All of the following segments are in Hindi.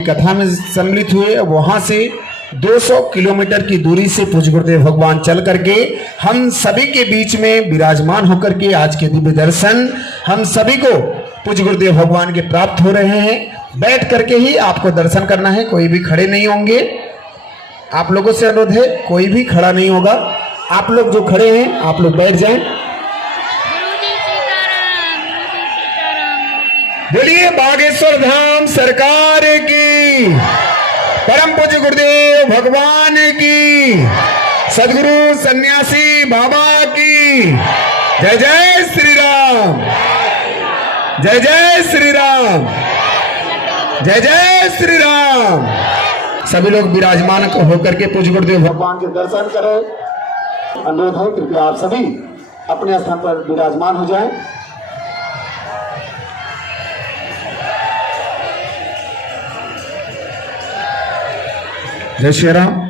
कथा में सम्मिलित हुए, वहां से 200 किलोमीटर की दूरी से पूज्य गुरुदेव भगवान चल करके हम सभी के बीच में विराजमान होकर के आज के दिव्य दर्शन हम सभी को पूज्य गुरुदेव भगवान के प्राप्त हो रहे हैं। बैठ करके ही आपको दर्शन करना है, कोई भी खड़े नहीं होंगे। आप लोगों से अनुरोध है, कोई भी खड़ा नहीं होगा। आप लोग जो खड़े हैं आप लोग बैठ जाएं। बोलिए बागेश्वर धाम सरकार की, परम पूज्य गुरुदेव भगवान की, सदगुरु सन्यासी बाबा की। जय जय श्री राम, जय जय श्री राम, जय जय श्री राम। सभी लोग विराजमान होकर के पूज्य गुरुदेव भगवान के दर्शन करें। अनुरोध है कृपया आप सभी अपने स्थान पर विराजमान हो जाएं। जय श्री राम।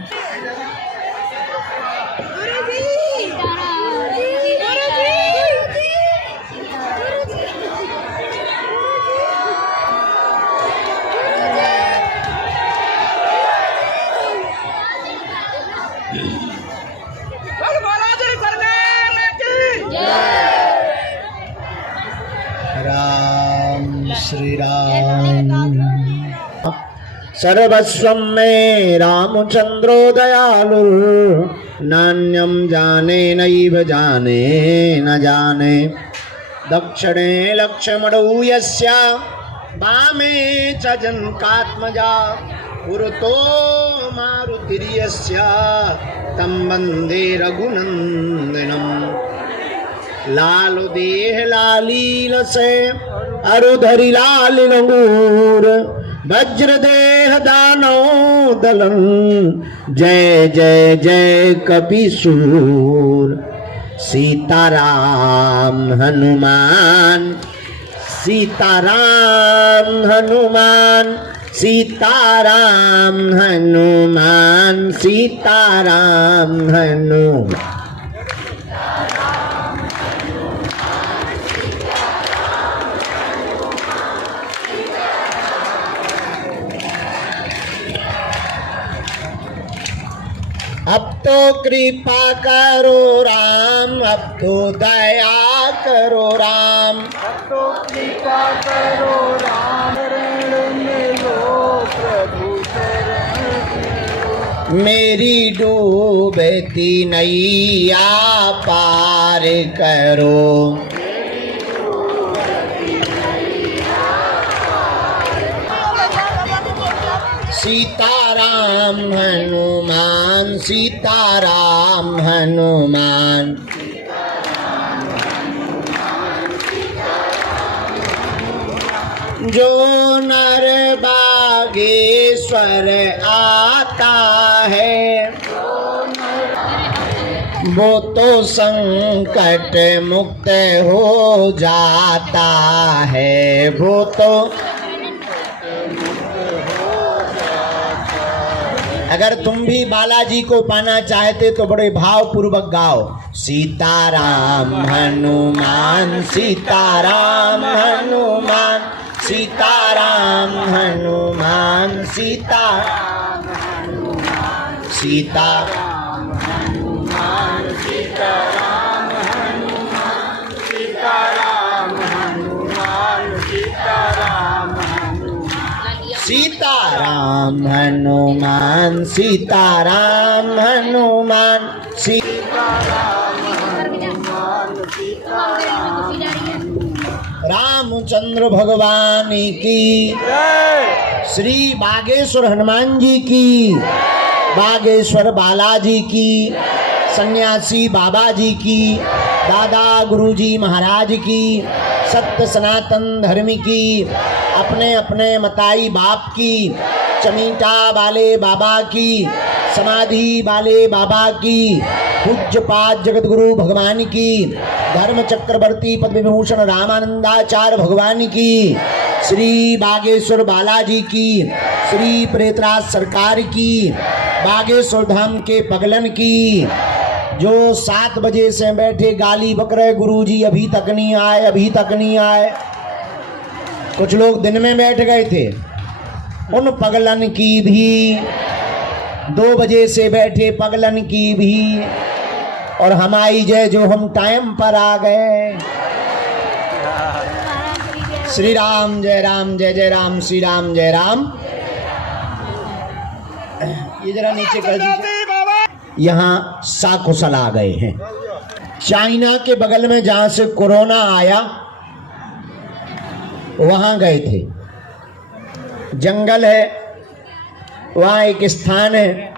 राम श्री राम। सर्वस्वं मे रामचंद्रो दयालु, नान्यं जाने नैव जाने न जाने। दक्षिणे लक्ष्मणौ यस्य, वामे च जनकात्मजा। पुरतो मारुतिर्यस्य, तं वन्दे रघुनन्दनम्। लाल देह लालील से, अरुधरि लाल लंगूर। वज्र देह दानव दलन, जय जय जय कपिसूर। सीताराम हनुमान, सीताराम हनुमान, सीताराम हनुमान, सीताराम हनुमान। अब तो कृपा करो राम, अब तो दया करो राम। अब तो कृपा करो राम, शरण में लो प्रभु शरण। मेरी डूबती नैया पार करो। सीताराम हनुमान, सीताराम हनुमान। जो नर बागेश्वर आता है, वो तो संकट मुक्त हो जाता है। वो तो अगर तुम भी बालाजी को पाना चाहते तो बड़े भाव पूर्वक गाओ। सीताराम हनुमान, सीताराम हनुमान, सीताराम हनुमान, सीताराम हनुमान, सीताराम हनुमान, सीताराम हनुमान, सीताराम हनुमान, सीताराम सीताराम हनुमान, सीताराम हनुमान, सीताराम हनुमान, सीताराम। रामचंद्र भगवान की, श्री बागेश्वर हनुमान जी की, बागेश्वर बालाजी की, सन्यासी बाबा जी की, दादा गुरुजी महाराज की, सत्य सनातन धर्म की, अपने अपने मताई बाप की, चमीटा वाले बाबा की, समाधि वाले बाबा की, पूज्यपाद जगत गुरु भगवान की, धर्म चक्रवर्ती पद्म विभूषण रामानंदाचार्य भगवान की, श्री बागेश्वर बालाजी की, श्री प्रेतराज सरकार की, बागेश्वर धाम के पगलन की। जो 7 बजे से बैठे गाली बक रहे, गुरुजी अभी तक नहीं आए, अभी तक नहीं आए। कुछ लोग दिन में बैठ गए थे, उन पगलन की भी, 2 बजे से बैठे पगलन की भी, और हमारी जय जो हम टाइम पर आ गए। श्री राम जय राम, जय जय राम, श्री राम जय राम। ये जरा नीचे कर दीजिए। यहाँ साकुशल आ गए हैं। चाइना के बगल में जहां से कोरोना आया वहां गए थे। जंगल है, वहां एक स्थान है।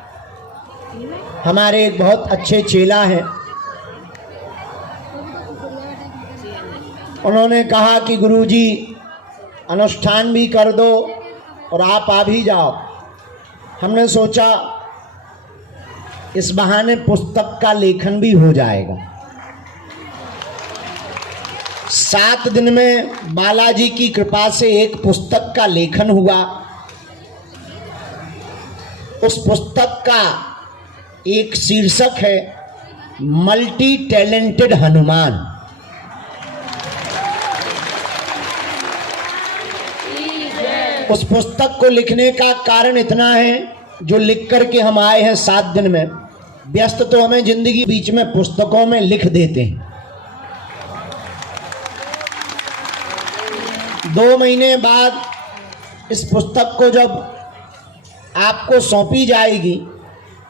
हमारे एक बहुत अच्छे चेला हैं, उन्होंने कहा कि गुरुजी अनुष्ठान भी कर दो और आप आ भी जाओ। हमने सोचा इस बहाने पुस्तक का लेखन भी हो जाएगा। 7 दिन में बालाजी की कृपा से एक पुस्तक का लेखन हुआ। उस पुस्तक का एक शीर्षक है मल्टी टैलेंटेड हनुमान। उस पुस्तक को लिखने का कारण इतना है, जो लिख करके हम आए हैं 7 दिन में। व्यस्त तो हमें जिंदगी बीच में पुस्तकों में लिख देते हैं। 2 महीने बाद इस पुस्तक को जब आपको सौंपी जाएगी,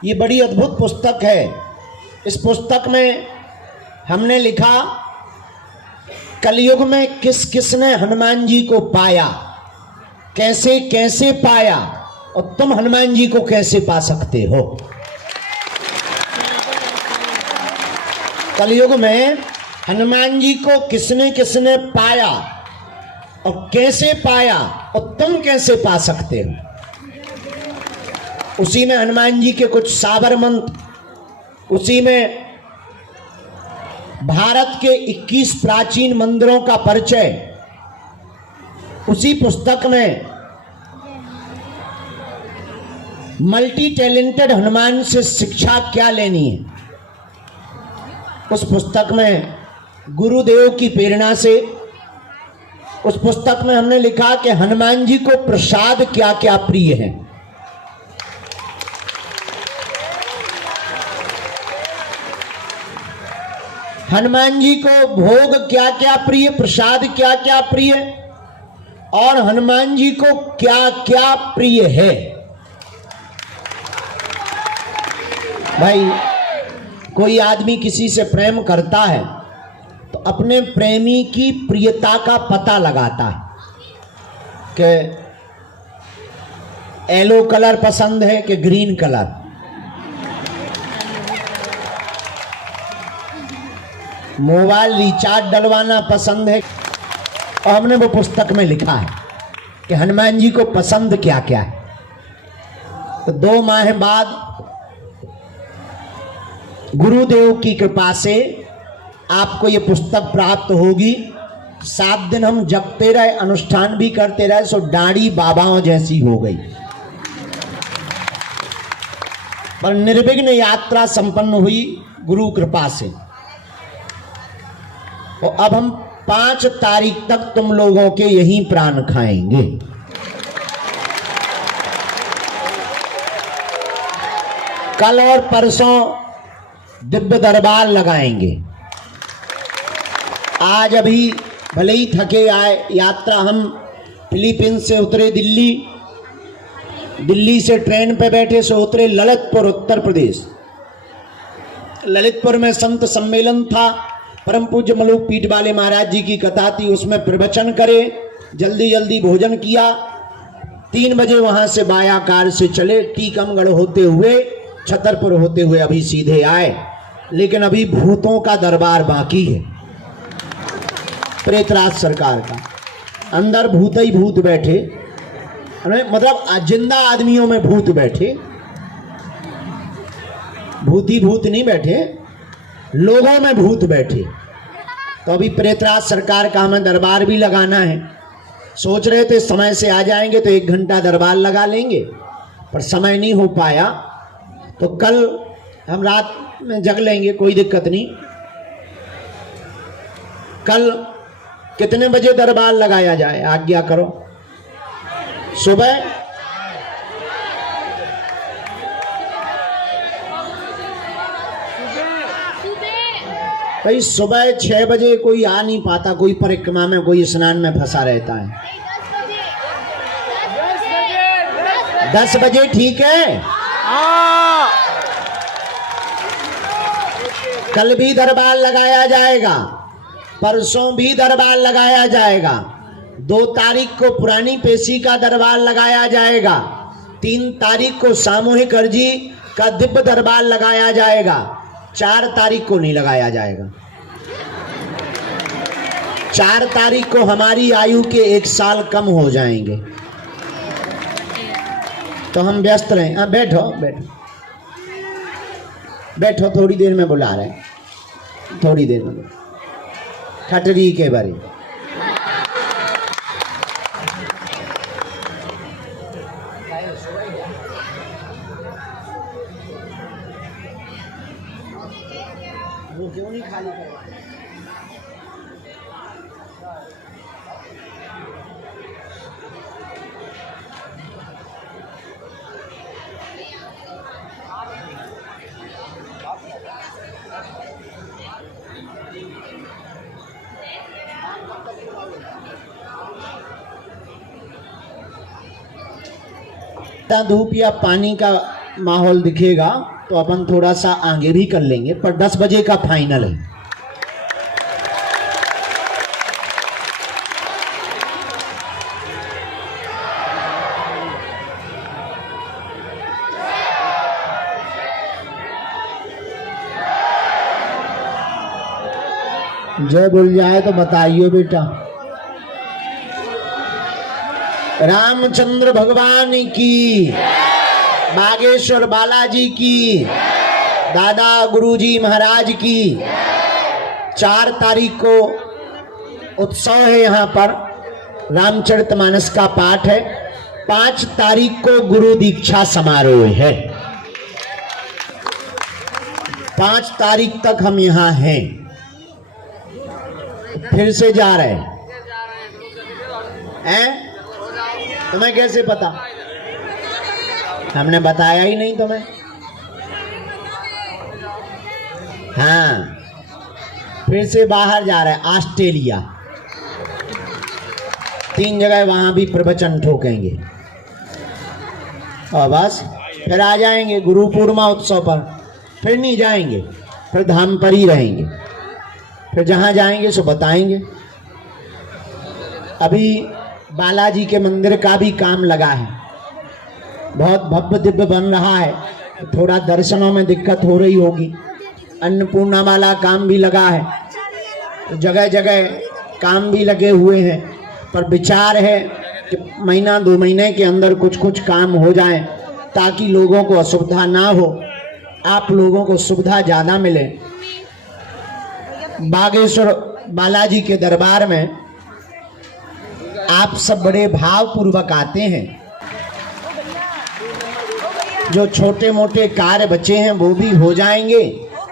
ये बड़ी अद्भुत पुस्तक है। इस पुस्तक में हमने लिखा कलयुग में किस किसने हनुमान जी को पाया, कैसे कैसे पाया, और तुम हनुमान जी को कैसे पा सकते हो। कलयुग में हनुमान जी को किसने किसने पाया और कैसे पाया, और तुम कैसे पा सकते हो। उसी में हनुमान जी के कुछ साबर मंत्र, उसी में भारत के 21 प्राचीन मंदिरों का परिचय, उसी पुस्तक में मल्टी टैलेंटेड हनुमान से शिक्षा क्या लेनी है। उस पुस्तक में गुरुदेव की प्रेरणा से उस पुस्तक में हमने लिखा कि हनुमान जी को प्रसाद क्या क्या प्रिय है। हनुमान जी को भोग क्या क्या प्रिय, प्रसाद क्या क्या प्रिय, और हनुमान जी को क्या क्या प्रिय है। भाई, कोई आदमी किसी से प्रेम करता है तो अपने प्रेमी की प्रियता का पता लगाता है कि येलो कलर पसंद है कि ग्रीन कलर। मोबाइल रिचार्ज डलवाना पसंद है। और हमने वो पुस्तक में लिखा है कि हनुमान जी को पसंद क्या क्या है। तो 2 माह बाद गुरुदेव की कृपा से आपको ये पुस्तक प्राप्त होगी। 7 दिन हम जगते रहे, अनुष्ठान भी करते रहे, सो दाढ़ी बाबाओं जैसी हो गई, पर निर्विघ्न यात्रा संपन्न हुई गुरु कृपा से। और अब हम 5 तारीख तक तुम लोगों के यहीं प्राण खाएंगे। कल और परसों दिव्य दरबार लगाएंगे। आज अभी भले ही थके आए, यात्रा हम फिलीपींस से उतरे दिल्ली, दिल्ली से ट्रेन पे बैठे सो उतरे ललितपुर उत्तर प्रदेश। ललितपुर में संत सम्मेलन था, परम पूज्य मलुक पीठ वाले महाराज जी की कथा थी, उसमें प्रवचन करे, जल्दी जल्दी भोजन किया। 3 बजे वहां से बाया कार से चले, टीकमगढ़ होते हुए, छतरपुर होते हुए अभी सीधे आए। लेकिन अभी भूतों का दरबार बाकी है, प्रेतराज सरकार का। अंदर भूत ही भूत बैठे, मतलब जिंदा आदमियों में भूत बैठे, भूती भूत नहीं बैठे, लोगों में भूत बैठे। तो अभी प्रेतराज सरकार का हमें दरबार भी लगाना है। सोच रहे थे समय से आ जाएंगे तो 1 घंटा दरबार लगा लेंगे, पर समय नहीं हो पाया। तो कल हम रात में जग लेंगे, कोई दिक्कत नहीं। कल कितने बजे दरबार लगाया जाए, आज्ञा करो। सुबह भाई सुबह 6 बजे कोई आ नहीं पाता, कोई परिक्रमा में, कोई स्नान में फंसा रहता है। 10 बजे ठीक है। कल भी दरबार लगाया जाएगा, परसों भी दरबार लगाया जाएगा, 2 तारीख को पुरानी पेशी का दरबार लगाया जाएगा, 3 तारीख को सामूहिक अर्जी का दिव्य दरबार लगाया जाएगा, 4 तारीख को नहीं लगाया जाएगा। 4 तारीख को हमारी आयु के 1 साल कम हो जाएंगे, तो हम व्यस्त रहें। हाँ बैठो बैठो बैठो, थोड़ी देर में बुला रहे हैं, थोड़ी देर में खटरी के बारे। वो क्यों नहीं खाली करवा? धूप या पानी का माहौल दिखेगा तो अपन थोड़ा सा आगे भी कर लेंगे, पर 10 बजे का फाइनल है। जय बोल जाए तो बताइए बेटा। रामचंद्र भगवान की, बागेश्वर बालाजी की, दादा गुरुजी महाराज की। 4 तारीख को उत्सव है, यहाँ पर रामचरितमानस का पाठ है। 5 तारीख को गुरु दीक्षा समारोह है। 5 तारीख तक हम यहाँ हैं, फिर से जा रहे हैं। तुम्हें कैसे पता? हमने बताया ही नहीं तुम्हें। हाँ, फिर से बाहर जा रहे हैं, ऑस्ट्रेलिया। 3 जगह वहां भी प्रवचन ठोकेंगे और बस फिर आ जाएंगे गुरु पूर्णिमा उत्सव पर। फिर नहीं जाएंगे, फिर धाम पर ही रहेंगे। फिर जहां जाएंगे सो बताएंगे। अभी बालाजी के मंदिर का भी काम लगा है, बहुत भव्य दिव्य बन रहा है। थोड़ा दर्शनों में दिक्कत हो रही होगी। अन्नपूर्णा वाला काम भी लगा है, तो जगह जगह काम भी लगे हुए हैं। पर विचार है कि महीना 2 महीने के अंदर कुछ कुछ काम हो जाए, ताकि लोगों को असुविधा ना हो, आप लोगों को सुविधा ज़्यादा मिले। बागेश्वर बालाजी के दरबार में आप सब बड़े भाव पूर्वक आते हैं। जो छोटे मोटे कार्य बचे हैं वो भी हो जाएंगे,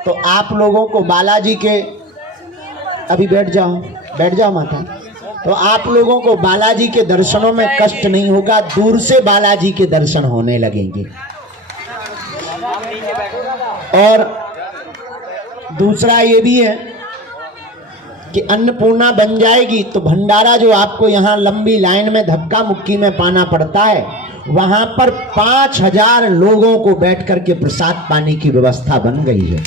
तो आप लोगों को बालाजी के, अभी बैठ जाओ माता, तो आप लोगों को बालाजी के दर्शनों में कष्ट नहीं होगा। दूर से बालाजी के दर्शन होने लगेंगे। और दूसरा ये भी है कि अन्नपूर्णा बन जाएगी तो भंडारा जो आपको यहाँ लंबी लाइन में धक्का मुक्की में पाना पड़ता है, वहां पर 5000 लोगों को बैठ करके प्रसाद पाने की व्यवस्था बन गई है।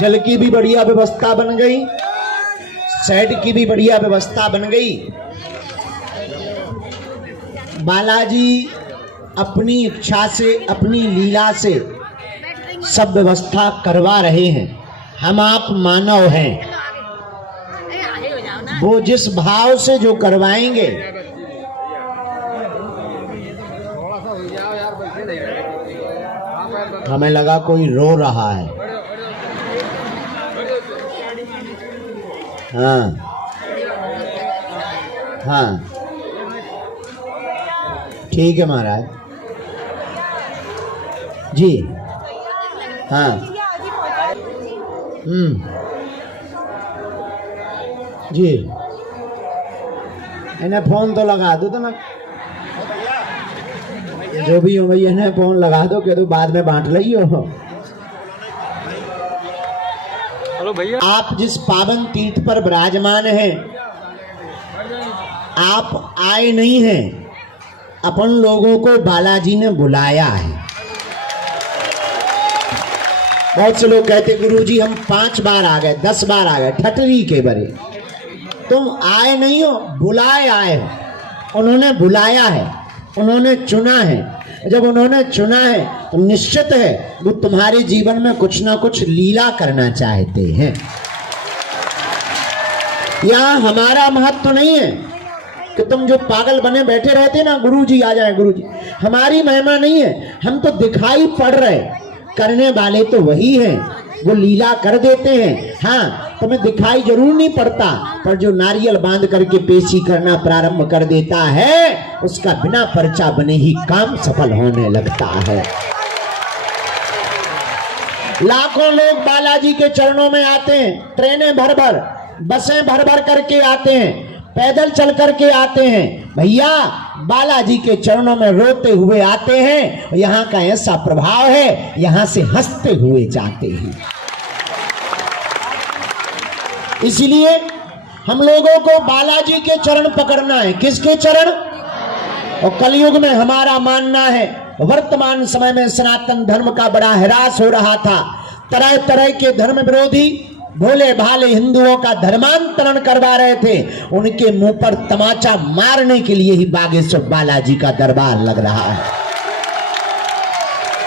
जल की भी बढ़िया व्यवस्था बन गई, शेड की भी बढ़िया व्यवस्था बन गई। बालाजी अपनी इच्छा से, अपनी लीला से सब व्यवस्था करवा रहे हैं। हम आप मानव हैं, वो जिस भाव से जो करवाएंगे, हमें लगा कोई रो रहा है। हाँ हाँ ठीक है महाराज जी। हाँ जी, इन्हें फोन तो लगा दो तो ना। जो भी हो भैया ने फोन लगा दो, कह दो बाद में बांट लियो। हेलो भैया, आप जिस पावन तीर्थ पर विराजमान हैं, आप आए नहीं हैं, अपन लोगों को बालाजी ने बुलाया है। बहुत से लोग कहते गुरुजी हम 5 बार आ गए, 10 बार आ गए, ठटरी के बरे। तुम आए नहीं हो, बुलाए आए हो। उन्होंने बुलाया है, उन्होंने चुना है। जब उन्होंने चुना है तो निश्चित है वो तुम्हारे जीवन में कुछ ना कुछ लीला करना चाहते हैं। यहाँ हमारा महत्व नहीं है कि तुम जो पागल बने बैठे रहते ना, गुरुजी आ जाए गुरुजी, हमारी महिमा नहीं है। हम तो दिखाई पड़ रहे, करने वाले तो वही हैं, वो लीला कर देते हैं। हाँ, तुम्हें दिखाई जरूर नहीं पड़ता, पर जो नारियल बांध करके पेशी करना प्रारंभ कर देता है, उसका बिना पर्चा बने ही काम सफल होने लगता है। लाखों लोग बालाजी के चरणों में आते हैं, ट्रेनें भर भर, बसें भर भर करके आते हैं, पैदल चल करके आते हैं। भैया बालाजी के चरणों में रोते हुए आते हैं। यहाँ का ऐसा प्रभाव है, यहाँ से हंसते हुए जाते हैं। इसलिए हम लोगों को बालाजी के चरण पकड़ना है। किसके चरण? और कलयुग में हमारा मानना है, वर्तमान समय में सनातन धर्म का बड़ा ह्रास हो रहा था। तरह तरह के धर्म विरोधी भोले भाले हिंदुओं का धर्मांतरण करवा रहे थे। उनके मुंह पर तमाचा मारने के लिए ही बागेश्वर बालाजी का दरबार लग रहा है।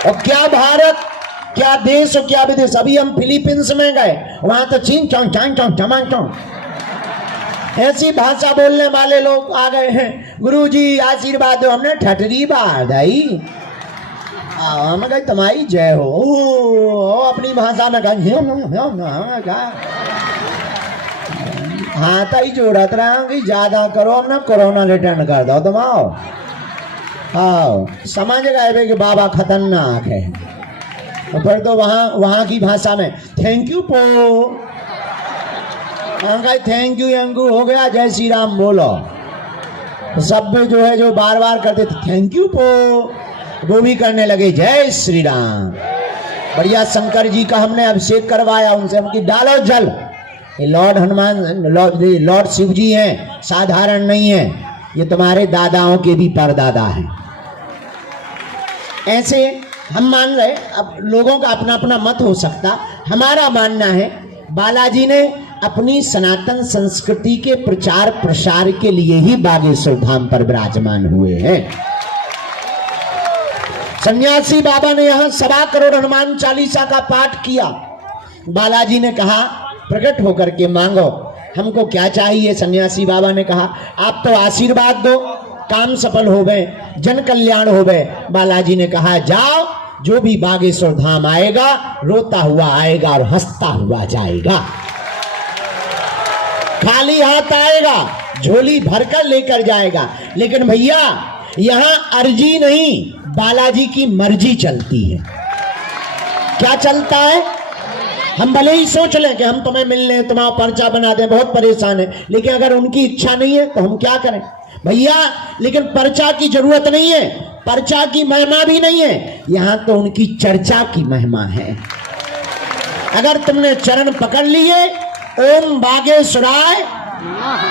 और क्या भारत, क्या देश और क्या विदेश। अभी हम फिलीपींस में गए, वहां तो चीन चौं चांग चौं चमांग चौं ऐसी भाषा बोलने वाले लोग आ गए हैं। गुरुजी आशीर्वाद दो। हमने ठटरी बाढ़ आई, हम कहे तुम्हारी जय हो। अपनी भाषा में कहा हाँ तो ही जोड़त रहा कि ज्यादा करो ना, कोरोना रिटर्न कर दो तुम। आओ आओ, समझ गए कि बाबा खतरनाक है। तो फिर तो वहां की भाषा में थैंक यू पो, थैंक यू यंगू हो गया, जय श्री राम बोलो। तो सब जो है जो बार बार करते थे थैंक यू पो, वो भी करने लगे जय श्री राम। बढ़िया शंकर जी का हमने अभिषेक करवाया उनसे, हमकी डालो जल। ये लॉर्ड हनुमान, लॉर्ड शिव जी हैं, साधारण नहीं है, ये तुम्हारे दादाओं के भी परदादा हैं। ऐसे हम मान रहे, अब लोगों का अपना अपना मत हो सकता। हमारा मानना है बालाजी ने अपनी सनातन संस्कृति के प्रचार प्रसार के लिए ही बागेश्वर धाम पर विराजमान हुए हैं। सन्यासी बाबा ने यहाँ 1.25 करोड़ हनुमान चालीसा का पाठ किया। बालाजी ने कहा प्रकट होकर के मांगो, हमको क्या चाहिए। सन्यासी बाबा ने कहा आप तो आशीर्वाद दो, काम सफल हो गए, जन कल्याण हो गए। बालाजी ने कहा जाओ, जो भी बागेश्वर धाम आएगा रोता हुआ आएगा और हंसता हुआ जाएगा। खाली हाथ आएगा, झोली भरकर लेकर जाएगा। लेकिन भैया यहाँ अर्जी नहीं, बालाजी की मर्जी चलती है। क्या चलता है? हम भले ही सोच लें कि हम तुम्हें मिलने, तुम्हारा पर्चा बना दें, बहुत परेशान है, लेकिन अगर उनकी इच्छा नहीं है तो हम क्या करें भैया। लेकिन पर्चा की जरूरत नहीं है, पर्चा की महिमा भी नहीं है, यहाँ तो उनकी चर्चा की महिमा है। अगर तुमने चरण पकड़ लिए, ओम बागेश्वराय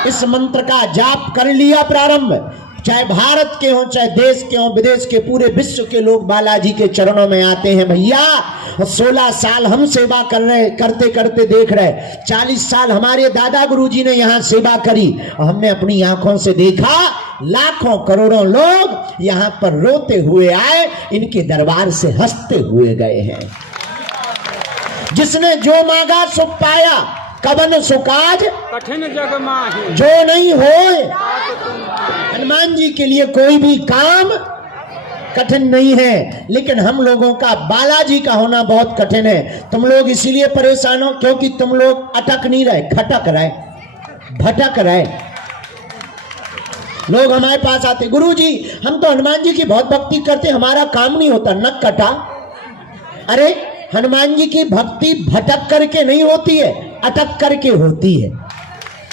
इस मंत्र का जाप कर लिया प्रारंभ, चाहे भारत के हो, चाहे देश के हो, विदेश के, पूरे विश्व के लोग बालाजी के चरणों में आते हैं। भैया 16 साल हम सेवा कर रहे, करते करते देख रहे, 40 साल हमारे दादा गुरुजी ने यहाँ सेवा करी और हमने अपनी आंखों से देखा लाखों करोड़ों लोग यहाँ पर रोते हुए आए, इनके दरबार से हंसते हुए गए हैं। जिसने जो मांगा सो पाया, कबन सुकाज कठिन जग माही जो नहीं होए। हनुमान जी के लिए कोई भी काम कठिन नहीं है, लेकिन हम लोगों का बालाजी का होना बहुत कठिन है। तुम लोग इसीलिए परेशान हो क्योंकि तुम लोग अटक नहीं रहे, खटक रहे, भटक रहे। लोग हमारे पास आते, गुरुजी हम तो हनुमान जी की बहुत भक्ति करते, हमारा काम नहीं होता, नक कटा। अरे हनुमान जी की भक्ति भटक करके नहीं होती है, अटक करके होती है।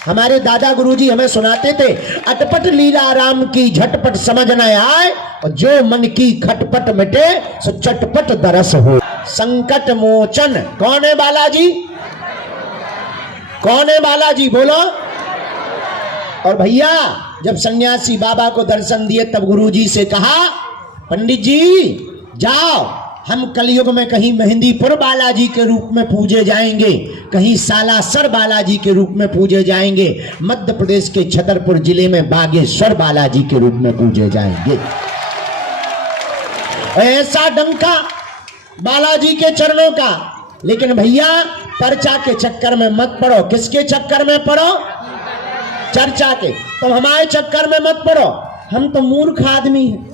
हमारे दादा गुरुजी हमें सुनाते थे, अटपट लीला राम की झटपट समझ न आए, और जो मन की खटपट मिटे सो चटपट दरस हो। संकट मोचन कौन है बालाजी? कौन है बालाजी? बोलो। और भैया जब सन्यासी बाबा को दर्शन दिए तब गुरुजी से कहा, पंडित जी जाओ, हम कलयुग में कहीं मेहंदीपुर बालाजी के रूप में पूजे जाएंगे, कहीं सालासर बालाजी के रूप में पूजे जाएंगे, मध्य प्रदेश के छतरपुर जिले में बागेश्वर बालाजी के रूप में पूजे जाएंगे। ऐसा डंका बालाजी के चरणों का। लेकिन भैया पर्चा के चक्कर में मत पड़ो। किसके चक्कर में पड़ो? चर्चा के। तो हमारे चक्कर में मत पड़ो। हम तो मूर्ख आदमी हैं,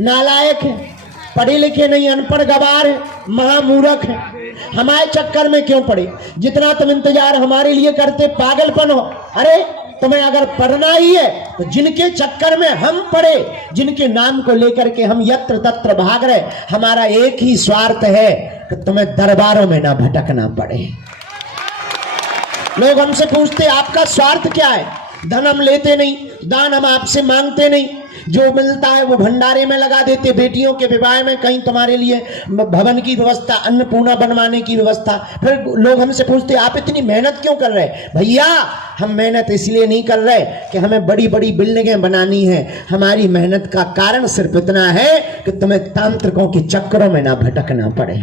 नालायक हैं, पढ़े लिखे नहीं, अनपढ़ गवार है, महामूर्ख है। हमारे चक्कर में क्यों पड़े? जितना तुम इंतजार हमारे लिए करते पागलपन हो। अरे तुम्हें अगर पढ़ना ही है तो जिनके चक्कर में हम पड़े, जिनके नाम को लेकर के हम यत्र तत्र भाग रहे, हमारा एक ही स्वार्थ है कि तुम्हें दरबारों में ना भटकना पड़े। लोग हमसे पूछते आपका स्वार्थ क्या है? धन हम लेते नहीं, दान हम आपसे मांगते नहीं, जो मिलता है वो भंडारे में लगा देते, बेटियों के विवाह में, कहीं तुम्हारे लिए भवन की व्यवस्था, अन्नपूर्णा बनवाने की व्यवस्था। फिर लोग हमसे पूछते आप इतनी मेहनत क्यों कर रहे? भैया हम मेहनत इसलिए नहीं कर रहे कि हमें बड़ी बड़ी बिल्डिंगें बनानी है। हमारी मेहनत का कारण सिर्फ इतना है कि तुम्हें तांत्रिकों के चक्करों में ना भटकना पड़े,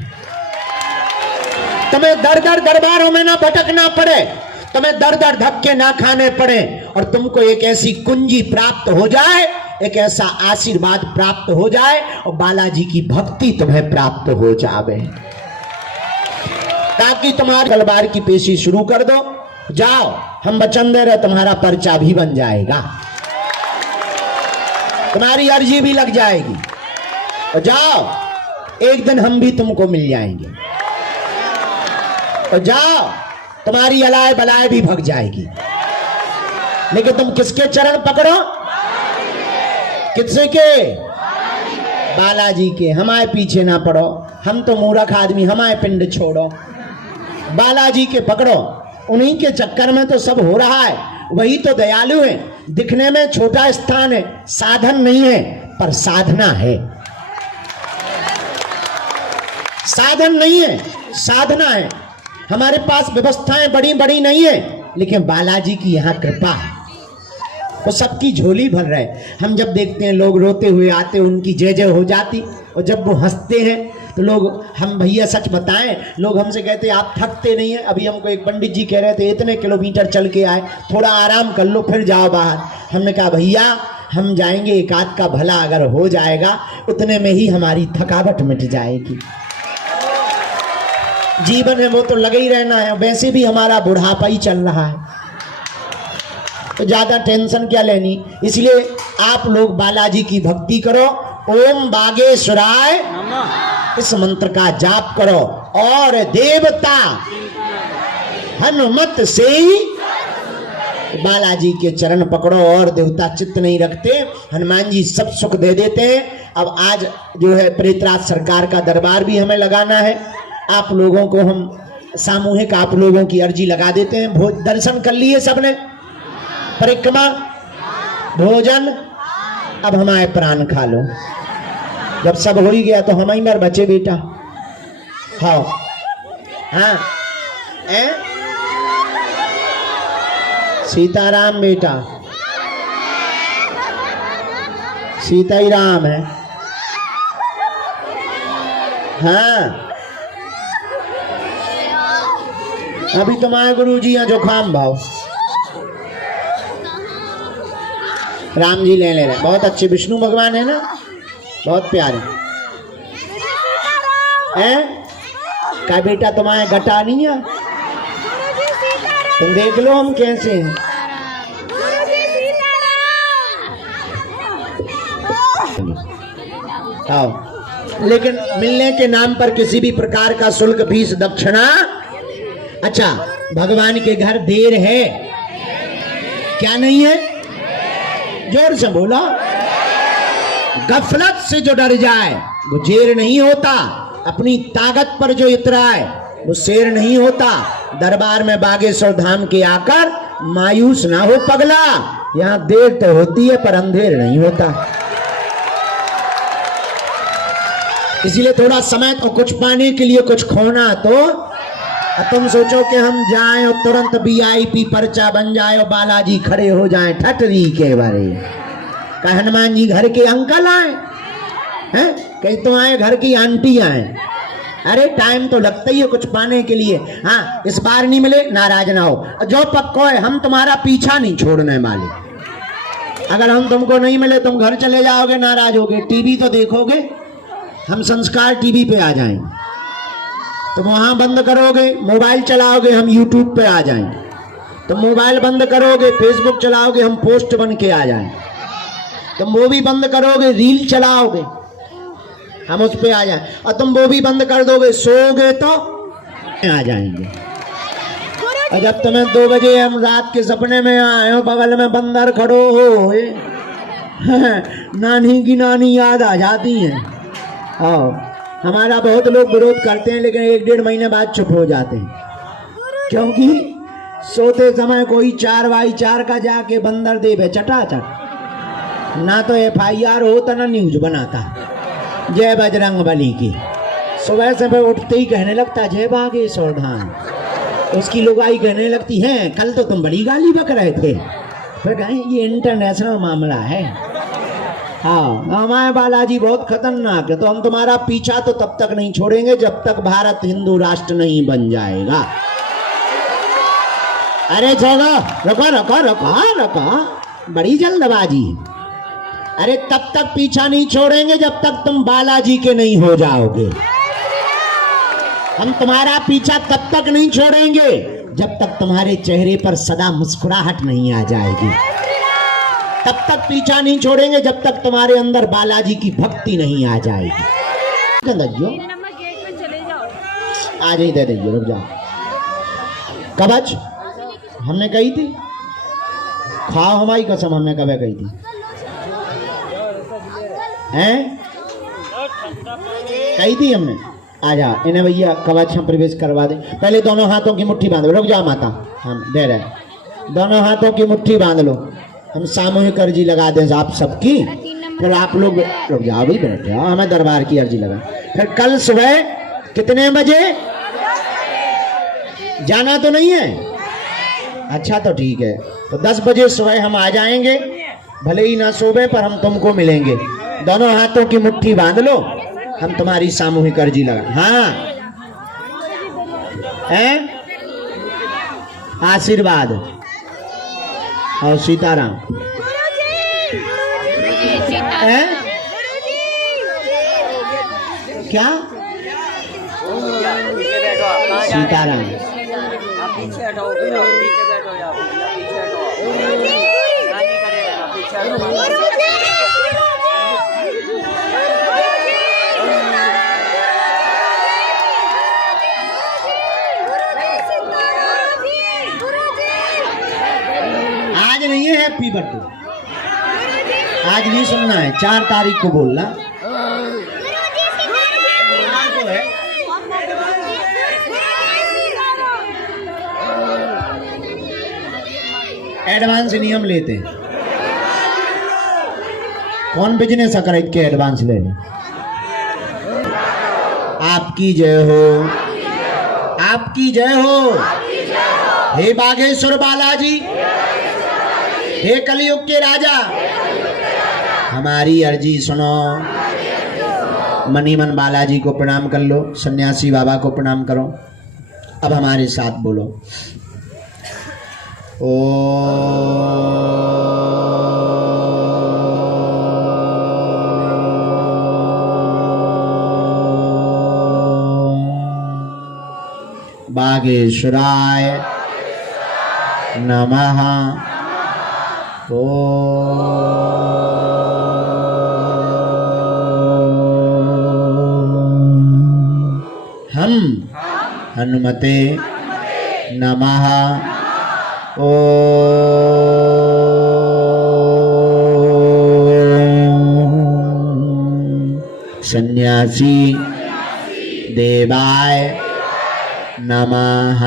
तुम्हें दर दर दरबारों में ना भटकना पड़े, तुम्हें दर दर धक्के ना खाने पड़े, और तुमको एक ऐसी कुंजी प्राप्त हो जाए, एक ऐसा आशीर्वाद प्राप्त हो जाए, और बालाजी की भक्ति तुम्हें प्राप्त हो जावे, ताकि तुम्हारी तलवार की पेशी शुरू कर दो। जाओ, हम वचन दे रहे, तुम्हारा पर्चा भी बन जाएगा, तुम्हारी अर्जी भी लग जाएगी, और जाओ एक दिन हम भी तुमको मिल जाएंगे, और जाओ तुम्हारी अलाय बलाय भी भग जाएगी। लेकिन तुम किसके चरण पकड़ो? किसके के? बालाजी के। हमारे पीछे ना पड़ो, हम तो मूर्ख आदमी, हमारे पिंड छोड़ो, बालाजी के पकड़ो। उन्हीं के चक्कर में तो सब हो रहा है। वही तो दयालु है। दिखने में छोटा स्थान है, साधन नहीं है पर साधना है। साधन नहीं है, साधना है। हमारे पास व्यवस्थाएं बड़ी बड़ी नहीं है, लेकिन बालाजी की यहाँ कृपा है, वो सबकी झोली भर रहे। हम जब देखते हैं लोग रोते हुए आते, उनकी जय जय हो जाती, और जब वो हंसते हैं तो लोग, हम भैया सच बताएं, लोग हमसे कहते हैं आप थकते नहीं हैं। अभी हमको एक पंडित जी कह रहे थे इतने किलोमीटर चल के आए, थोड़ा आराम कर लो फिर जाओ बाहर। हमने कहा भैया हम जाएंगे, एक आध का भला अगर हो जाएगा उतने में ही हमारी थकावट मिट जाएगी। जीवन है वो तो लगे ही रहना है, वैसे भी हमारा बुढ़ापा ही चल रहा है, तो ज्यादा टेंशन क्या लेनी। इसलिए आप लोग बालाजी की भक्ति करो, ओम बागेश्वराय इस मंत्र का जाप करो, और देवता हनुमत से ही बालाजी के चरण पकड़ो। और देवता चित्त नहीं रखते, हनुमान जी सब सुख दे देते हैं। अब आज जो है प्रेतराज सरकार का दरबार भी हमें लगाना है। आप लोगों को हम सामूहिक आप लोगों की अर्जी लगा देते हैं। दर्शन कर लिए सबने, परिक्रमा, भोजन, अब हमारे प्राण खा लो। जब सब हो ही गया तो हम ही मर बचे बेटा। हाँ हाँ, सीताराम बेटा, सीता ही राम है। हाँ, अभी तुम्हारे गुरु जी यहाँ जुकाम भाव, राम जी ले रहे, बहुत अच्छे विष्णु भगवान है ना, बहुत प्यारे हैं। क्या बेटा तुम्हारे गटा नहीं है? तुम देख लो हम कैसे हैं। आओ, लेकिन मिलने के नाम पर किसी भी प्रकार का शुल्क, फीस, दक्षिणा। अच्छा, भगवान के घर देर है क्या? नहीं है? जोर से बोला। गफलत से जो डर जाए वो जेर नहीं होता, अपनी ताकत पर जो इतराए वो शेर नहीं होता। दरबार में बागेश्वर धाम के आकर मायूस ना हो पगला, यहाँ देर तो होती है पर अंधेर नहीं होता। इसीलिए थोड़ा समय तो कुछ पाने के लिए कुछ खोना तो। तुम सोचो कि हम जाएं और तुरंत वीआईपी पर्चा बन जाए और बालाजी खड़े हो जाएं ठटरी के बारे का हनुमान जी घर के अंकल आए हैं, कहीं तो आए घर की आंटी आए। अरे टाइम तो लगता ही है कुछ पाने के लिए। हाँ, इस बार नहीं मिले नाराज ना हो, जो पक्को है हम तुम्हारा पीछा नहीं छोड़ने वाले। अगर हम तुमको नहीं मिले तुम घर चले जाओगे नाराज होगे। टीवी तो देखोगे, हम संस्कार टीवी पे आ जाएं, तुम वहां बंद करोगे। मोबाइल चलाओगे, हम यूट्यूब पे आ जाएंगे। तुम मोबाइल बंद करोगे, फेसबुक चलाओगे, हम पोस्ट बन के आ जाएं। तुम वो भी बंद करोगे, रील चलाओगे, हम उस पे आ जाए। और तुम वो भी बंद कर दोगे, सोओगे तो आ जाएंगे। और जब तुम्हें 2 बजे हम रात के सपने में आए हो, बगल में बंदर खड़ो हो, नानी की नानी याद आ जाती है। हमारा बहुत लोग विरोध करते हैं, लेकिन 1-1.5 महीने बाद चुप हो जाते हैं, क्योंकि सोते समय कोई 4x4 का जाके बंदर देवे चटाचट। ना तो FIR होता ना न्यूज बनाता जय बजरंग बली की। सुबह से मैं उठते ही कहने लगता जय बागेश्वर धाम। उसकी लुगाई कहने लगती है कल तो तुम बड़ी गाली बक रहे थे। फिर कहें ये इंटरनेशनल मामला है। हाँ, हमारे बालाजी बहुत खतरनाक है, तो हम तुम्हारा पीछा तो तब तक नहीं छोड़ेंगे जब तक भारत हिंदू राष्ट्र नहीं बन जाएगा। अरे जगह रखो रखो रखो रखो, बड़ी जल्दबाजी। अरे तब तक पीछा नहीं छोड़ेंगे जब तक तुम बालाजी के नहीं हो जाओगे। हम तुम्हारा पीछा तब तक नहीं छोड़ेंगे जब तक तुम्हारे चेहरे पर सदा मुस्कुराहट नहीं आ जाएगी। तब तक पीछा नहीं छोड़ेंगे जब तक तुम्हारे अंदर बालाजी की भक्ति नहीं आ जाएगी। आज ही दे दीजिए, रुक जाओ। कवच हमने कही थी, खाओ हमारी कसम, हमने कब कही थी हैं? कही थी हमने। आ जा इन्हें भैया कवच हम प्रवेश करवा दे। पहले दोनों हाथों की मुट्ठी बांध लो। रुक जाओ माता, हम दे रहे। दोनों हाथों की मुट्ठी बांध लो, हम सामूहिक अर्जी लगा दें आप सबकी। फिर आप लोग रुक जाओ भी, बैठ जाओ, हमें दरबार की अर्जी लगा। फिर कल सुबह कितने बजे जाना तो नहीं है? अच्छा तो ठीक है, तो 10 बजे सुबह हम आ जाएंगे। भले ही ना सोवे पर हम तुमको मिलेंगे। दोनों हाथों की मुट्ठी बांध लो, हम तुम्हारी सामूहिक अर्जी लगा। हाँ हैं? आशीर्वाद और सीताराम हैं? क्या सीताराम? पीछे हटो, पीछे बैठो, जाओ पीछे हटो, नानी करेगा पीछे हटो। आज नहीं है हैप्पी बर्थडे, आज नहीं सुनना है, 4 तारीख को बोलना। एडवांस नियम लेते हैं, कौन बिजनेस खरीद के एडवांस ले ले। आपकी जय हो, आपकी जय हो। हे बागेश्वर बालाजी, हे कलयुग के राजा, हमारी अर्जी सुनो। मनी मन बालाजी को प्रणाम कर लो, सन्यासी बाबा को प्रणाम करो। अब हमारे साथ बोलो ओ बागेश्वराय नमः। हम हनुमते नमः। सन्यासी देवाय नमः।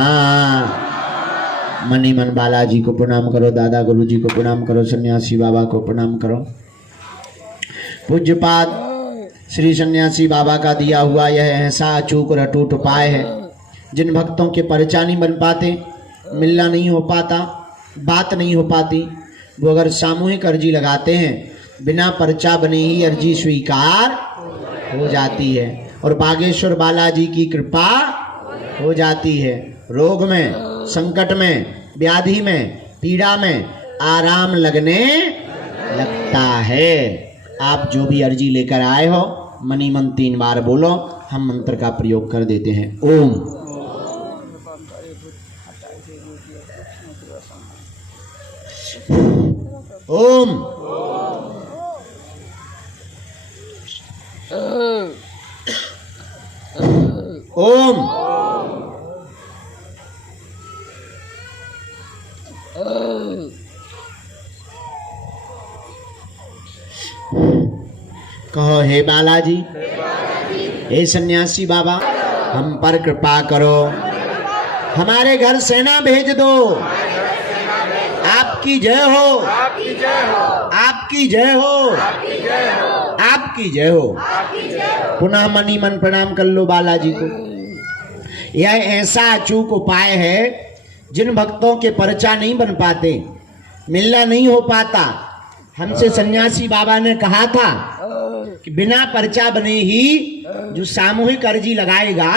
मनी मन बालाजी को प्रणाम करो, दादा गुरु जी को प्रणाम करो, सन्यासी बाबा को प्रणाम करो। पूज्यपाद श्री सन्यासी बाबा का दिया हुआ यह ऐसा अचूक और अटूट उपाय है, जिन भक्तों के पर्चा नहीं बन पाते, मिलना नहीं हो पाता, बात नहीं हो पाती, वो अगर सामूहिक अर्जी लगाते हैं, बिना पर्चा बने ही अर्जी स्वीकार हो जाती है और बागेश्वर बालाजी की कृपा हो जाती है। रोग में, संकट में, व्याधि में, पीड़ा में आराम लगने लगता है। आप जो भी अर्जी लेकर आए हो, मनी मन 3 बार बोलो, हम मंत्र का प्रयोग कर देते हैं। ओम ओम ओम कहो, हे बालाजी, हे सन्यासी बाबा, हम पर कृपा करो, हमारे घर सेना भेज दो। आपकी जय हो, आपकी जय हो, आपकी जय हो, आपकी जय हो। पुनः मनी मन प्रणाम कर लो बालाजी को। यह ऐसा अचूक उपाय है, जिन भक्तों के पर्चा नहीं बन पाते, मिलना नहीं हो पाता, हमसे सन्यासी बाबा ने कहा था कि बिना पर्चा बने ही जो सामूहिक अर्जी लगाएगा,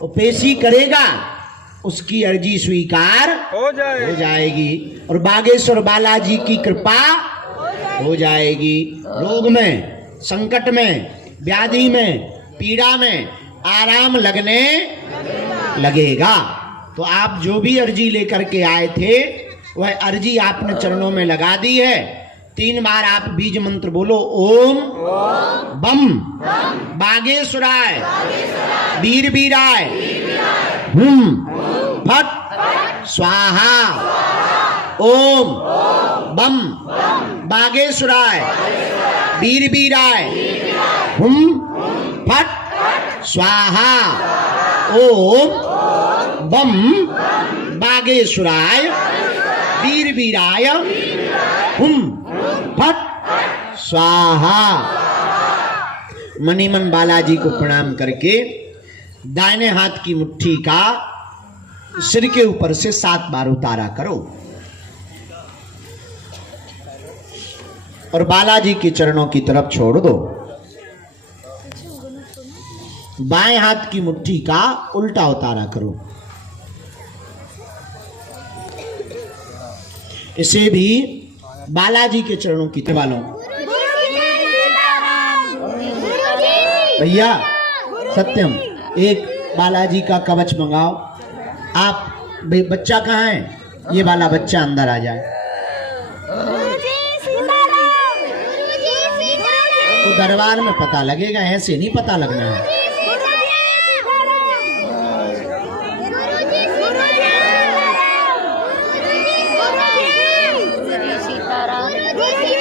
वो पेशी करेगा, उसकी अर्जी स्वीकार हो जाएगी और बागेश्वर बालाजी की कृपा हो जाएगी। रोग में, संकट में, व्याधि में, पीड़ा में आराम लगने लगेगा। तो आप जो भी अर्जी लेकर के आए थे, वह अर्जी आपने चरणों में लगा दी है। 3 बार आप बीज मंत्र बोलो। ओम बम बागेश्वराय वीर वीराय हुम फट स्वाहा। ओम बम बागेश्वराय वीर वीराय हुम फट स्वाहा। ओम बम बागेश्वराय वीर वीराय हुम फट स्वाहा। मनी मन बालाजी को प्रणाम करके दाहिने हाथ की मुट्ठी का सिर के ऊपर से 7 बार उतारा करो और बालाजी के चरणों की तरफ छोड़ दो। बाएं हाथ की मुट्ठी का उल्टा उतारा करो। इसे भी बालाजी के चरणों की तरफ वालों। भैया सत्यम, एक बालाजी का कवच मंगाओ। आप बच्चा कहाँ है? ये वाला बच्चा अंदर आ जाए। तो दरबार में पता लगेगा, ऐसे नहीं पता लगना है।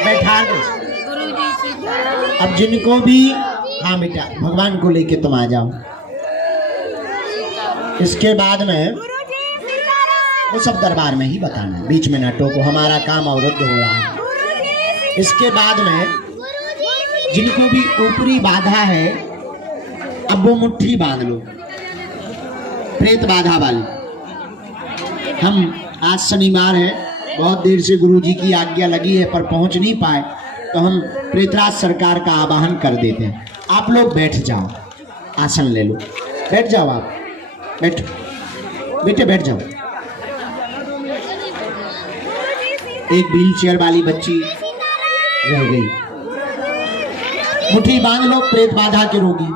बैठा दो। अब जिनको भी, हाँ बेटा, भगवान को लेके तुम आ जाओ। इसके बाद में वो सब दरबार में ही बताना, बीच में न टोको, हमारा काम अवरुद्ध हो रहा है। इसके बाद में जिनको भी ऊपरी बाधा है, अब वो मुट्ठी बांध लो, प्रेत बाधा वाली। हम आज शनिवार है, बहुत देर से गुरुजी की आज्ञा लगी है पर पहुंच नहीं पाए, तो हम प्रेतराज सरकार का आवाहन कर देते हैं। आप लोग बैठ जाओ, आसन ले लो, बैठ जाओ। आप बैठो बेटे, बैठ जाओ। एक व्हील चेयर वाली बच्ची रह गई। मुट्ठी बांध लो, प्रेत बाधा के रोगी।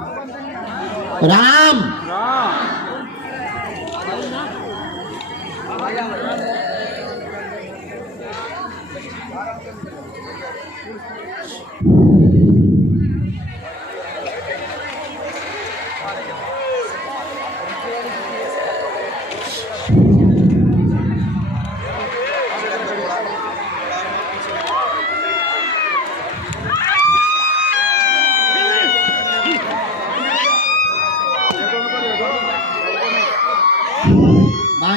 राम